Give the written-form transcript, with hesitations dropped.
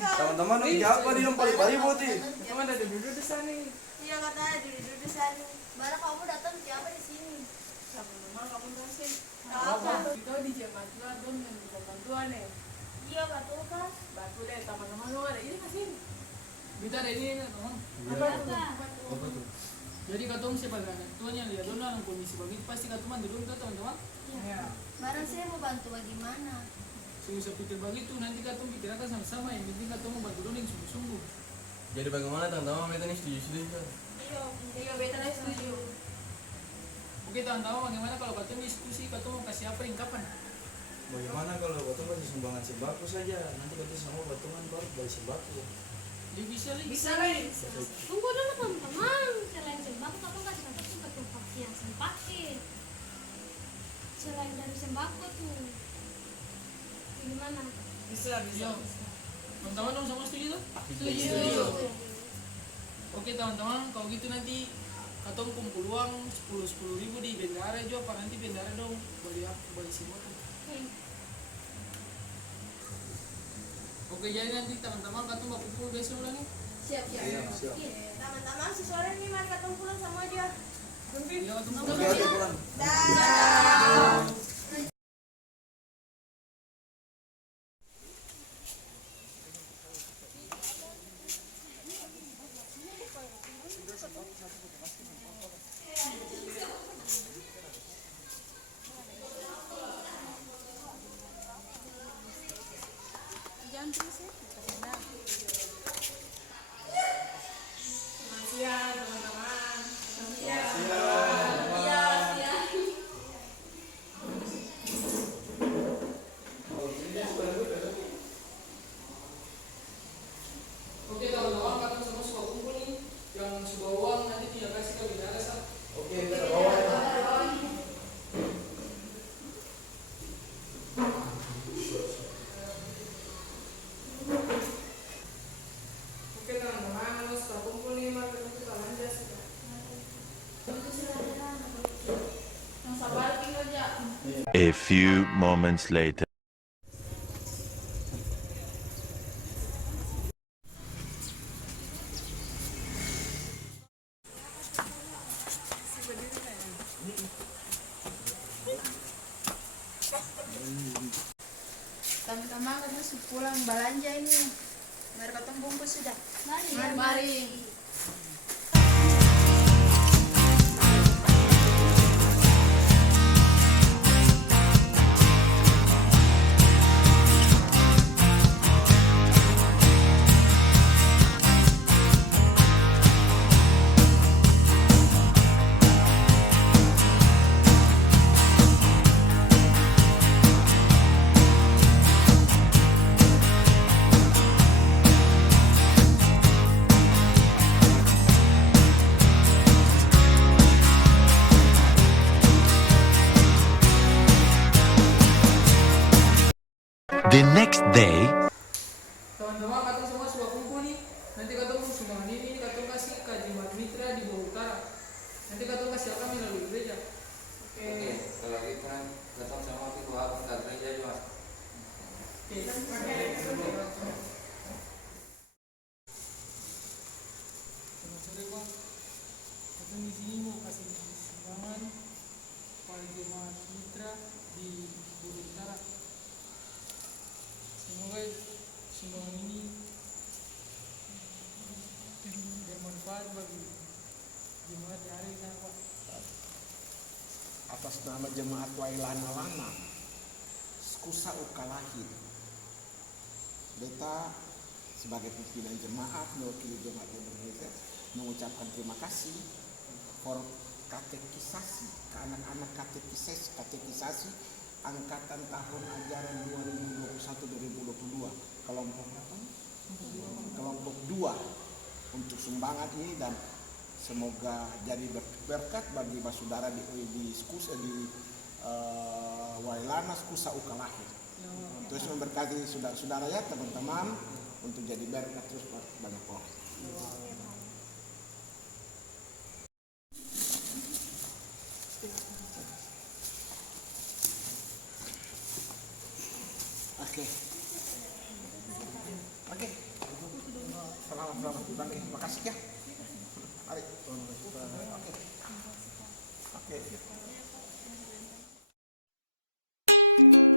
Teman-teman lagi apa nih yang paling bayi putih? Teman ada duduk di sana. Iya katanya duduk di sana. Bara kamu datang siapa di sini? Sama nama kamu tahu sih. Tahu apa? Kita di Jakarta dong yang belum bantuan nih. Iya betul kan? Batu deh teman-teman lo ada ini kasih. Kita ada ini ya teman. Apa tuh? Jadi katong sebagai tuanya lihat dulu anak komisi begitu pasti katong duduk tuh teman-teman. Iya. Bara saya mau bantu bagaimana? Susah pikir begitu nanti katong pikirkan sama-sama yang penting katong mau bantu dulu yang sungguh-sungguh. Jadi bagaimana teman-teman kita nih setuju kan? Iya beta setuju. Oke teman-teman bagaimana kalau katong diskusi katong mau kasih apa kapan? Bagaimana kalau katong kasih sumbangan sembako saja? Nanti katong sama patungan baru dari sembako. Dia bisa lagi. Bisa lagi. Tunggu dulu teman-teman, selain sembako kamu kasih apa tuh ke tempat yang sempakin. Selain dari sembako tuh, bagaimana? Bisa. Yo. Teman-teman dong sama setuju tuh? Setuju. Oke teman-teman kalau gitu nanti katong kumpul uang 10 ribu di bendara jo, apa nanti bendara dong beli sembako. Oke jadi nanti teman-teman katong mau kumpul besok lagi. Siap. Siap. Teman-teman sore nih mari kita pulang sama aja. Ya, Oke, hati pulang. Dah. Siang teman-teman. Oke teman-teman katong semua suka kumpul nih. Yang suka uang nanti tinggal kasih ke bendara sah. Oke, kita bawa. Oke teman-teman, lo sudah kumpul nih mari kita belanja sudah. Yang sabar tinggal aja. A few moments later. Teman-teman kamu pulang belanja ini. Mari kita bungkus sudah. Mari. The next day. Teman-teman katong semua suka kumpul nih. Nanti katong mau sumbangan ini katong kasih ke Jemaat Mitra di Bogor Utara. Nanti katong kasih apa melalui gereja. Oke. Kalau gitu kan ketemu sama kita harus tadi aja mas. Katong di sini mau kasih sumbangan ke Jemaat Mitra di Bogor Utara. Semoga sumbangan ini bermanfaat bagi jemaat yang ada di sana. Atas nama jemaat Wailana Lama Skusa Ukalahid, beta sebagai pimpinan jemaat mewakili jemaat Indonesia mengucapkan terima kasih for katekisasi ke anak-anak katekisasi angkatan tahun ajaran 2021-2022 kelompok berapa? Kelompok 2 untuk sumbangan ini, dan semoga jadi berkat bagi saudara di Skusa di Wailana Skusa Ukalahid. Terus memberkati saudara-saudara ya teman-teman untuk jadi berkat terus banyak orang. Oke. Oke, makasih ya. Mari. Oke. Oke.